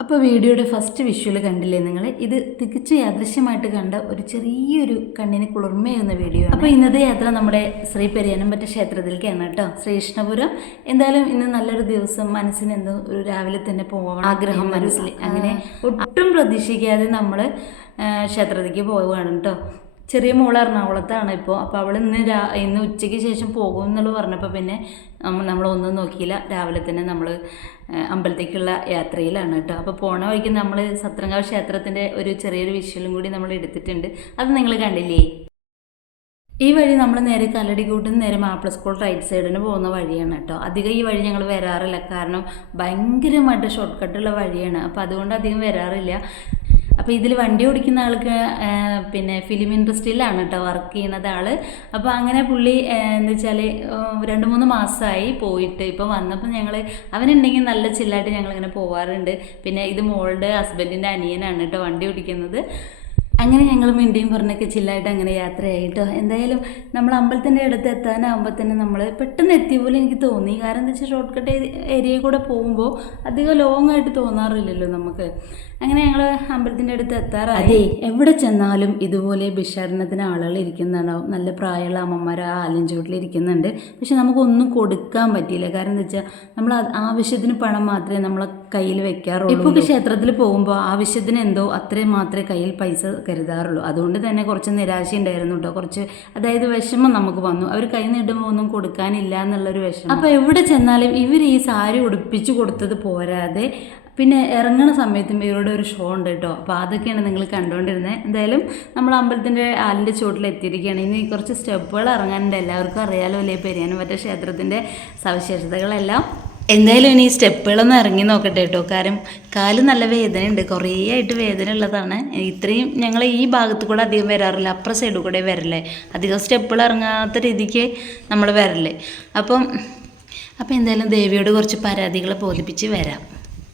അപ്പോൾ വീഡിയോയുടെ first visual കണ്ടില്ലേ നിങ്ങൾ? ഇത് തികച്ചും യാദൃശ്യമായിട്ട് കണ്ട ഒരു ചെറിയൊരു കണ്ണിന് കുളിർമയാകുന്ന വീഡിയോ ആണ്. അപ്പോൾ ഇന്നത്തെ യാത്ര നമ്മുടെ ശ്രീ പെരിയാനംപറ്റ ക്ഷേത്രത്തിലേക്കാണ് കേട്ടോ, ശ്രീകൃഷ്ണപുരം. എന്തായാലും ഇന്ന് നല്ലൊരു ദിവസം, മനസ്സിന് എന്തോ ഒരു രാവിലെ തന്നെ പോകണം ആഗ്രഹം മനസ്സിൽ. അങ്ങനെ ഒട്ടും പ്രതീക്ഷിക്കാതെ നമ്മൾ ക്ഷേത്രത്തിലേക്ക് പോവുകയാണ് കേട്ടോ. ചെറിയ മോൾ എറണാകുളത്താണ് ഇപ്പോൾ. അപ്പോൾ അവൾ ഇന്ന് ഉച്ചയ്ക്ക് ശേഷം പോകും എന്നുള്ളത് പറഞ്ഞപ്പോൾ പിന്നെ നമ്മളൊന്നും നോക്കിയില്ല. രാവിലെ തന്നെ നമ്മൾ അമ്പലത്തേക്കുള്ള യാത്രയിലാണ് കേട്ടോ. അപ്പോൾ പോണ വഴിക്ക് നമ്മൾ സത്രങ്കാവ് ക്ഷേത്രത്തിൻ്റെ ഒരു ചെറിയൊരു വിഷ്വലും കൂടി നമ്മൾ എടുത്തിട്ടുണ്ട്. അത് നിങ്ങൾ കണ്ടില്ലേ? ഈ വഴി നമ്മൾ നേരെ കല്ലടിക്കൂട്ടിൽ നേരെ മാപ്പിള സ്കൂൾ റൈറ്റ് സൈഡിന് പോകുന്ന വഴിയാണ് കേട്ടോ. അധികം ഈ വഴി ഞങ്ങൾ വരാറില്ല, കാരണം ഭയങ്കരമായിട്ട് ഷോർട്ട് കട്ടുള്ള വഴിയാണ്. അപ്പോൾ അതുകൊണ്ട് അധികം വരാറില്ല. അപ്പോൾ ഇതിൽ വണ്ടി ഓടിക്കുന്ന ആൾക്ക് പിന്നെ ഫിലിം ഇൻഡസ്ട്രിയിലാണ് കേട്ടോ വർക്ക് ചെയ്യുന്നത് ആൾ. അപ്പോൾ അങ്ങനെ പുള്ളി എന്താ വെച്ചാൽ 2-3 മാസമായി പോയിട്ട്. ഇപ്പോൾ വന്നപ്പോൾ ഞങ്ങൾ അവനുണ്ടെങ്കിൽ നല്ല ചില്ലായിട്ട് ഞങ്ങളിങ്ങനെ പോവാറുണ്ട്. പിന്നെ ഇത് മോളുടെ ഹസ്ബൻഡിൻ്റെ അനിയനാണ് കേട്ടോ വണ്ടി ഓടിക്കുന്നത്. അങ്ങനെ ഞങ്ങൾ മിണ്ടിയും പറഞ്ഞൊക്കെ ചില്ലായിട്ട് അങ്ങനെ യാത്രയായിട്ടോ. എന്തായാലും നമ്മൾ അമ്പലത്തിൻ്റെ അടുത്ത് എത്താനാകുമ്പോൾ തന്നെ നമ്മൾ പെട്ടെന്ന് എത്തിയ പോലെ എനിക്ക് തോന്നി. കാരണം എന്താ വെച്ചാൽ ഷോർട്ട് കട്ട് ഏരിയയിൽ കൂടെ പോകുമ്പോൾ അധികം ലോങ് ആയിട്ട് തോന്നാറില്ലല്ലോ നമുക്ക്. അങ്ങനെ ഞങ്ങൾ അമ്പലത്തിൻ്റെ അടുത്ത് എത്താറായി. അതെ, എവിടെ ചെന്നാലും ഇതുപോലെ ഭിക്ഷാടനത്തിന് ആളുകൾ ഇരിക്കുന്നതാണോ, നല്ല പ്രായമുള്ള അമ്മമാർ ആ ആലിഞ്ചോട്ടിൽ ഇരിക്കുന്നുണ്ട്. പക്ഷെ നമുക്കൊന്നും കൊടുക്കാൻ പറ്റിയില്ല. കാരണം എന്താ വെച്ചാൽ നമ്മൾ ആവശ്യത്തിന് പണം മാത്രമേ നമ്മളെ കയ്യിൽ വെക്കാറുള്ളൂ. ഇപ്പോൾ ക്ഷേത്രത്തിൽ പോകുമ്പോൾ ആവശ്യത്തിന് എന്തോ അത്രയും മാത്രമേ കയ്യിൽ പൈസ കരുതാറുള്ളൂ. അതുകൊണ്ട് തന്നെ കുറച്ച് നിരാശ ഉണ്ടായിരുന്നു കേട്ടോ. കുറച്ച് അതായത് വിഷമം നമുക്ക് വന്നു. അവർ കൈ നീട്ടുമ്പോൾ ഒന്നും കൊടുക്കാനില്ല എന്നുള്ളൊരു വിഷമം. അപ്പോൾ എവിടെ ചെന്നാലും ഇവർ ഈ സാരി ഉടുപ്പിച്ച് കൊടുത്തത് പോരാതെ പിന്നെ ഇറങ്ങുന്ന സമയത്തും ഇവരുടെ ഒരു ഷോ ഉണ്ട് കേട്ടോ. അപ്പോൾ അതൊക്കെയാണ് നിങ്ങൾ കണ്ടുകൊണ്ടിരുന്നത്. എന്തായാലും നമ്മൾ അമ്പലത്തിൻ്റെ ആലിൻ്റെ ചുവട്ടിൽ എത്തിയിരിക്കുകയാണ്. ഇനി കുറച്ച് സ്റ്റെപ്പുകൾ ഇറങ്ങാനുണ്ട്. എല്ലാവർക്കും അറിയാലോ അല്ലേ പെരിയാനംപറ്റ ക്ഷേത്രത്തിൻ്റെ സവിശേഷതകളെല്ലാം. എന്തായാലും ഇനി സ്റ്റെപ്പുകളൊന്നും ഇറങ്ങി നോക്കട്ടെ കേട്ടോ. കാരണം കാല് നല്ല വേദനയുണ്ട്, കുറേ ആയിട്ട് വേദന ഉള്ളതാണ്. ഇത്രയും ഞങ്ങൾ ഈ ഭാഗത്ത് കൂടെ അധികം വരാറില്ല, അപ്പുറ സൈഡിൽ കൂടെ വരല്ലേ. അധികം സ്റ്റെപ്പുകൾ ഇറങ്ങാത്ത രീതിക്ക് നമ്മൾ വരല്ലേ. അപ്പം എന്തായാലും ദേവിയോട് കുറച്ച് പരാതികൾ ബോധിപ്പിച്ച് വരാം.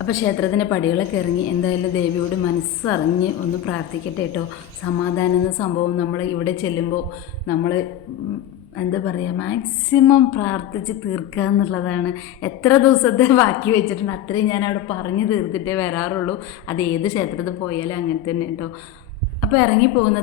അപ്പോൾ ക്ഷേത്രത്തിൻ്റെ പടികളൊക്കെ ഇറങ്ങി എന്തായാലും ദേവിയോട് മനസ്സറിഞ്ഞ് ഒന്ന് പ്രാർത്ഥിക്കട്ടെ കേട്ടോ. സമാധാനം എന്ന സംഭവം നമ്മൾ ഇവിടെ ചെല്ലുമ്പോൾ നമ്മൾ എന്താ പറയുക, മാക്സിമം പ്രാർത്ഥിച്ച് തീർക്കുക എന്നുള്ളതാണ്. എത്ര ദിവസത്തെ ബാക്കി വെച്ചിട്ടുണ്ട് അത്രയും ഞാൻ അവിടെ പറഞ്ഞു തീർത്തിട്ടേ വരാറുള്ളൂ. അത് ഏത് ക്ഷേത്രത്തിൽ പോയാലും അങ്ങനെ തന്നെ കേട്ടോ. അപ്പോൾ ഇറങ്ങിപ്പോകുന്ന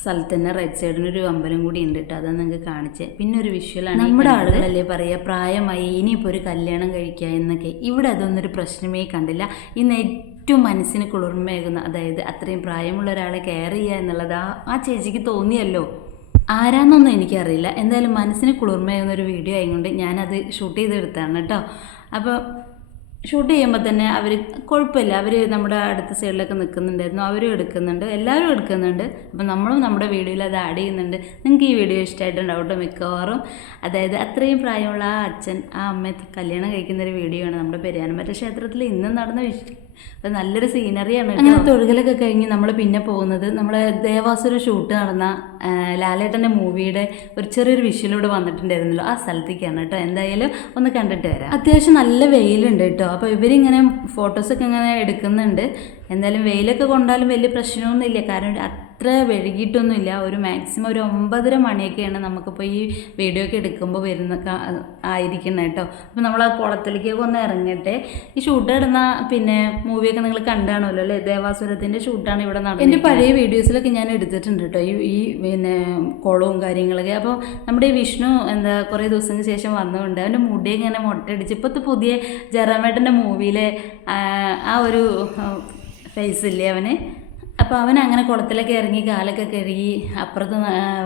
സ്ഥലത്ത് തന്നെ റൈറ്റ് സൈഡിനൊരു അമ്പലം കൂടി ഉണ്ട് കേട്ടോ. അതാണ് നിങ്ങൾക്ക് കാണിച്ചത്. പിന്നെ ഒരു വിഷ്വലാണ്. നമ്മുടെ ആളുകളല്ലേ പറയുക പ്രായമായി ഇനിയിപ്പോൾ ഒരു കല്യാണം കഴിക്കുക എന്നൊക്കെ. ഇവിടെ അതൊന്നൊരു പ്രശ്നമേ കണ്ടില്ല. ഇന്ന് ഏറ്റവും മനസ്സിന് കുളിർമയാകുന്ന, അതായത് അത്രയും പ്രായമുള്ള ഒരാളെ കെയർ ചെയ്യുക എന്നുള്ളത് ആ ചേച്ചിക്ക് തോന്നിയല്ലോ. ആരാന്നൊന്നും എനിക്കറിയില്ല. എന്തായാലും മനസ്സിന് കുളിർമയാകുന്ന ഒരു വീഡിയോ ആയതുകൊണ്ട് ഞാനത് ഷൂട്ട് ചെയ്തെടുത്താണ് കേട്ടോ. അപ്പോൾ ഷൂട്ട് ചെയ്യുമ്പോൾ തന്നെ അവർ കുഴപ്പമില്ല, അവർ നമ്മുടെ അടുത്ത സൈഡിലൊക്കെ നിൽക്കുന്നുണ്ടായിരുന്നു. അവരും എടുക്കുന്നുണ്ട്, എല്ലാവരും എടുക്കുന്നുണ്ട്. അപ്പം നമ്മളും നമ്മുടെ വീഡിയോയിൽ അത് ആഡ് ചെയ്യുന്നുണ്ട്. നിങ്ങൾക്ക് ഈ വീഡിയോ ഇഷ്ടമായിട്ടുണ്ടാവും കേട്ടോ മിക്കവാറും. അതായത് അത്രയും പ്രായമുള്ള ആ അച്ഛൻ ആ അമ്മയെ കല്യാണം കഴിക്കുന്ന ഒരു വീഡിയോ ആണ് നമ്മുടെ പെരിയാനംപറ്റ ക്ഷേത്രത്തിൽ ഇന്ന് നടന്ന അത് നല്ലൊരു സീനറിയാണ്. അങ്ങനെ തൊഴുകലൊക്കെ കഴിഞ്ഞ് നമ്മൾ പിന്നെ പോകുന്നത് നമ്മളെ ദേവാസുര ഷൂട്ട് നടന്ന ലാലേട്ടൻ്റെ മൂവിയുടെ ഒരു ചെറിയൊരു വിഷ്വലൂടെ വന്നിട്ടുണ്ടായിരുന്നല്ലോ, ആ സ്ഥലത്തേക്കാണ് കേട്ടോ. എന്തായാലും ഒന്ന് കണ്ടിട്ട് വരാം. അത്യാവശ്യം നല്ല വെയിലുണ്ട് കേട്ടോ. അപ്പോൾ ഇവരിങ്ങനെ ഫോട്ടോസൊക്കെ ഇങ്ങനെ എടുക്കുന്നുണ്ട്. എന്തായാലും വെയിലൊക്കെ കൊണ്ടാലും വലിയ പ്രശ്നമൊന്നുമില്ല, കാരണം അത്ര വൈകിട്ടൊന്നുമില്ല. ഒരു മാക്സിമം ഒരു 9:30 മണിയൊക്കെയാണ് നമുക്കിപ്പോൾ ഈ വീഡിയോ ഒക്കെ എടുക്കുമ്പോൾ ആയിരിക്കുന്നത് കേട്ടോ. അപ്പോൾ നമ്മൾ ആ കുളത്തിലേക്കൊക്കെ ഒന്ന് ഇറങ്ങട്ടെ. ഈ ഷൂട്ട് ഇടുന്ന പിന്നെ മൂവിയൊക്കെ നിങ്ങൾ കണ്ടാണല്ലോ അല്ലേ, ദേവാസുരത്തിൻ്റെ ഷൂട്ടാണ് ഇവിടെ നടന്നത്. എൻ്റെ പഴയ വീഡിയോസിലൊക്കെ ഞാൻ എടുത്തിട്ടുണ്ട് കേട്ടോ ഈ പിന്നെ കുളവും കാര്യങ്ങളൊക്കെ. അപ്പോൾ നമ്മുടെ ഈ വിഷ്ണു കുറേ ദിവസങ്ങൾക്ക് ശേഷം വന്നതുകൊണ്ട് അവൻ്റെ മുടിയൊക്കെ ഇങ്ങനെ മുട്ടയടിച്ച് ഇപ്പോഴത്തെ പുതിയ ജയറാമേട്ടൻ്റെ മൂവിയിലെ ആ ഒരു ഫേസ് ഇല്ലേ അവന്. അപ്പോൾ അവൻ അങ്ങനെ കുളത്തിലൊക്കെ ഇറങ്ങി കാലൊക്കെ കഴുകി അപ്പുറത്ത്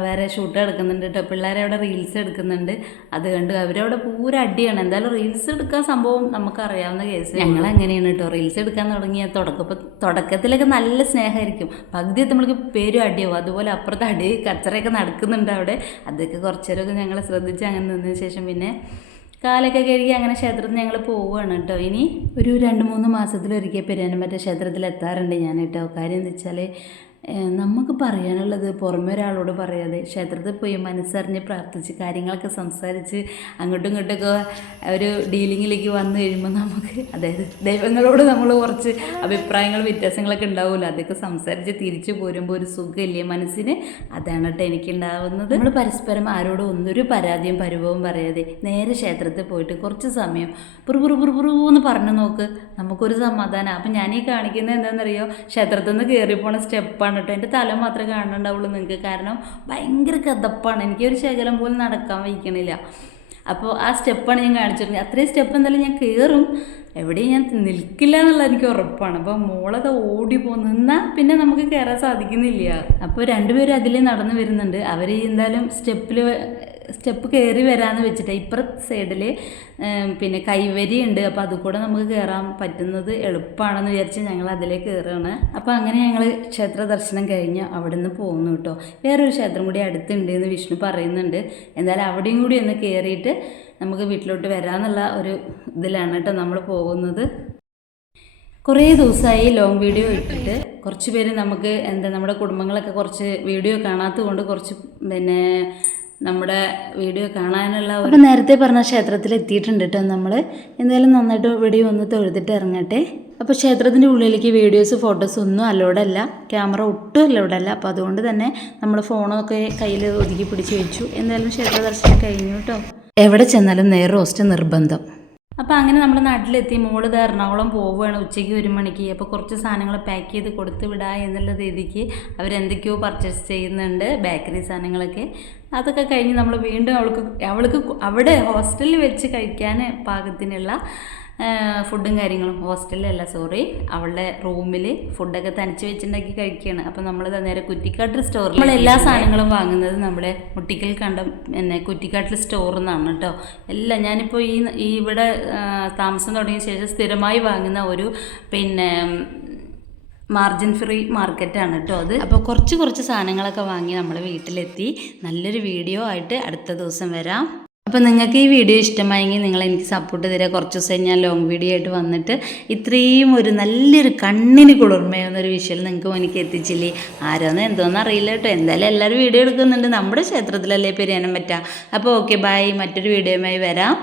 വേറെ ഷൂട്ട് എടുക്കുന്നുണ്ട് കേട്ടോ. പിള്ളേരെ അവിടെ റീൽസ് എടുക്കുന്നുണ്ട്. അത് കണ്ട് അവരവിടെ പൂര അടിയാണ്. എന്തായാലും റീൽസ് എടുക്കാൻ സംഭവം നമുക്കറിയാവുന്ന കേസ്. ഞങ്ങൾ അങ്ങനെയാണ് കേട്ടോ, റീൽസ് എടുക്കാൻ തുടങ്ങിയ തുടക്കത്തിലൊക്കെ നല്ല സ്നേഹമായിരിക്കും. പകുതി നമ്മൾക്ക് പേരും അടിയാവും. അതുപോലെ അപ്പുറത്ത് അടി കച്ചറയൊക്കെ നടക്കുന്നുണ്ട് അവിടെ. അതൊക്കെ കുറച്ച് നേരമൊക്കെ ഞങ്ങൾ ശ്രദ്ധിച്ച് അങ്ങനെ നിന്നതിന് ശേഷം പിന്നെ കാലൊക്കെ കഴുകി അങ്ങനെ ക്ഷേത്രത്തിൽ ഞങ്ങൾ പോവുകയാണ് കേട്ടോ. ഇനി ഒരു 2-3 മാസത്തിലൊരിക്കൽ പെരിയാനംപറ്റ ക്ഷേത്രത്തിൽ എത്താറുണ്ട് ഞാൻ കേട്ടോ. കാര്യം എന്താ വെച്ചാൽ നമുക്ക് പറയാനുള്ളത് പുറമെ ഒരാളോട് പറയാതെ ക്ഷേത്രത്തിൽ പോയി മനസ്സറിഞ്ഞ് പ്രാർത്ഥിച്ച് കാര്യങ്ങളൊക്കെ സംസാരിച്ച് അങ്ങോട്ടും ഇങ്ങോട്ടൊക്കെ ഒരു ഡീലിങ്ങിലേക്ക് വന്നു കഴിയുമ്പോൾ നമുക്ക് അതായത് ദൈവങ്ങളോട് നമ്മൾ കുറച്ച് അഭിപ്രായങ്ങൾ വ്യത്യാസങ്ങളൊക്കെ ഉണ്ടാവുമല്ലോ, അതൊക്കെ സംസാരിച്ച് തിരിച്ചു പോരുമ്പോൾ ഒരു സുഖമില്ലേ മനസ്സിന്, അതാണ് കേട്ടോ എനിക്കുണ്ടാവുന്നത്. നമ്മൾ പരസ്പരം ആരോടും ഒന്നൊരു പരാതിയും പരിഭവവും പറയാതെ നേരെ ക്ഷേത്രത്തിൽ പോയിട്ട് കുറച്ച് സമയം പുറു പറഞ്ഞു നോക്ക്, നമുക്കൊരു സമാധാനം. അപ്പം ഞാനീ കാണിക്കുന്നത് എന്താണെന്നറിയോ, ക്ഷേത്രത്തിൽ നിന്ന് കയറിപ്പോണ സ്റ്റെപ്പാണ് കേട്ടോ. എൻ്റെ തല മാത്രമേ കാണുന്നുണ്ടാവുള്ളൂ നിങ്ങൾക്ക്, കാരണം ഭയങ്കര കഥപ്പാണ്, എനിക്കൊരു ശകലം പോലും നടക്കാൻ വയ്ക്കണില്ല. അപ്പോൾ ആ സ്റ്റെപ്പാണ് ഞാൻ കാണിച്ചിരുന്നത്. അത്രയും സ്റ്റെപ്പ് എന്തായാലും ഞാൻ കയറും, എവിടെയും ഞാൻ നിൽക്കില്ല എന്നുള്ളത് എനിക്ക് ഉറപ്പാണ്. അപ്പോൾ മോളത് ഓടി നിന്നാൽ പിന്നെ നമുക്ക് കയറാൻ സാധിക്കുന്നില്ല. അപ്പോൾ രണ്ടുപേരും അതിൽ നടന്നു വരുന്നുണ്ട്. അവർ എന്തായാലും സ്റ്റെപ്പ് കയറി വരാമെന്ന് വെച്ചിട്ട് ഇപ്പുറത്തെ സൈഡിൽ പിന്നെ കൈവരി ഉണ്ട്. അപ്പോൾ അതുകൂടെ നമുക്ക് കയറാൻ പറ്റുന്നത് എളുപ്പമാണെന്ന് വിചാരിച്ച് ഞങ്ങൾ അതിലേക്ക് കയറുകയാണ്. അപ്പോൾ അങ്ങനെ ഞങ്ങൾ ക്ഷേത്ര ദർശനം കഴിഞ്ഞ് അവിടെ നിന്ന് പോകുന്നു കേട്ടോ. വേറൊരു ക്ഷേത്രം കൂടി അടുത്തുണ്ട് എന്ന് വിഷ്ണു പറയുന്നുണ്ട്. എന്തായാലും അവിടെയും കൂടി ഒന്ന് കയറിയിട്ട് നമുക്ക് വീട്ടിലോട്ട് വരാമെന്നുള്ള ഒരു ഇതിലാണ് കേട്ടോ നമ്മൾ പോകുന്നത്. കുറേ ദിവസമായി ലോങ് വീഡിയോ ഇട്ടിട്ട് കുറച്ച് പേര് നമുക്ക് നമ്മുടെ കുടുംബങ്ങളൊക്കെ കുറച്ച് വീഡിയോ കാണാത്തത് കൊണ്ട് കുറച്ച് പിന്നെ നമ്മുടെ വീഡിയോ കാണാനുള്ള അപ്പോൾ നേരത്തെ പറഞ്ഞ ക്ഷേത്രത്തിൽ എത്തിയിട്ടുണ്ട് കേട്ടോ. നമ്മൾ എന്തായാലും നന്നായിട്ട് വീഡിയോ ഒന്ന് തൊഴുതിട്ട് ഇറങ്ങട്ടെ. അപ്പോൾ ക്ഷേത്രത്തിൻ്റെ ഉള്ളിലേക്ക് വീഡിയോസ് ഫോട്ടോസ് ഒന്നും അലോഡല്ല, ക്യാമറ ഒട്ടും അലോഡല്ല. അപ്പോൾ അതുകൊണ്ട് തന്നെ നമ്മൾ ഫോണൊക്കെ കയ്യിൽ ഒതുക്കി പിടിച്ച് വെച്ചു. എന്തായാലും ക്ഷേത്ര ദർശനം കഴിഞ്ഞു കേട്ടോ. എവിടെ ചെന്നാലും നെയ് റോസ്റ്റ് നിർബന്ധം. അപ്പോൾ അങ്ങനെ നമ്മുടെ നാട്ടിലെത്തി. മോള് എറണാകുളം പോവുകയാണ് ഉച്ചയ്ക്ക് 1 മണിക്ക്. അപ്പോൾ കുറച്ച് സാധനങ്ങൾ പാക്ക് ചെയ്ത് കൊടുത്ത് വിടാം എന്നുള്ള രീതിക്ക് അവരെന്തൊക്കെയോ പർച്ചേസ് ചെയ്യുന്നുണ്ട്, ബേക്കറി സാധനങ്ങളൊക്കെ. അതൊക്കെ കഴിഞ്ഞ് നമ്മൾ വീണ്ടും അവൾക്ക് അവിടെ ഹോസ്റ്റലിൽ വെച്ച് കഴിക്കാൻ പാകത്തിനുള്ള ഫുഡും കാര്യങ്ങളും, ഹോസ്റ്റലിലല്ല സോറി, അവളുടെ റൂമിൽ ഫുഡൊക്കെ തനിച്ച് വെച്ചുണ്ടാക്കി കഴിക്കുകയാണ്. അപ്പോൾ നമ്മൾ നേരെ കുറ്റിക്കാട്ടിൽ സ്റ്റോറിൽ നമ്മളെല്ലാ സാധനങ്ങളും വാങ്ങുന്നത് നമ്മുടെ മുട്ടിക്കൽ കണ്ടം കുറ്റിക്കാട്ടിൽ സ്റ്റോറിൽ നിന്നാണ് കേട്ടോ. എല്ലാം ഞാനിപ്പോൾ ഈ ഇവിടെ താമസം തുടങ്ങിയ ശേഷം സ്ഥിരമായി വാങ്ങുന്ന ഒരു പിന്നെ മാർജിൻ ഫ്രീ മാർക്കറ്റാണ് കേട്ടോ അത്. അപ്പോൾ കുറച്ച് സാധനങ്ങളൊക്കെ വാങ്ങി നമ്മൾ വീട്ടിലെത്തി. നല്ലൊരു വീഡിയോ ആയിട്ട് അടുത്ത ദിവസം വരാം. അപ്പോൾ നിങ്ങൾക്ക് ഈ വീഡിയോ ഇഷ്ടമായെങ്കിൽ നിങ്ങൾ എനിക്ക് സപ്പോർട്ട് തരിക. കുറച്ച് ദിവസം ഞാൻ ലോങ് വീഡിയോ ആയിട്ട് വന്നിട്ട് ഇത്രയും ഒരു നല്ലൊരു കണ്ണിന് കുളിർമയാവുന്നൊരു വിഷ്വൽ നിങ്ങൾക്ക് എനിക്ക് എത്തിച്ചില്ലേ, ആരോന്ന് എന്തോന്ന് അറിയില്ല കേട്ടോ. എന്തായാലും എല്ലാവരും വീഡിയോ എടുക്കുന്നുണ്ട്, നമ്മുടെ ക്ഷേത്രത്തിലല്ലേ പെരിയാനും പറ്റുക. അപ്പോൾ ഓക്കെ ബൈ, മറ്റൊരു വീഡിയോയുമായി വരാം.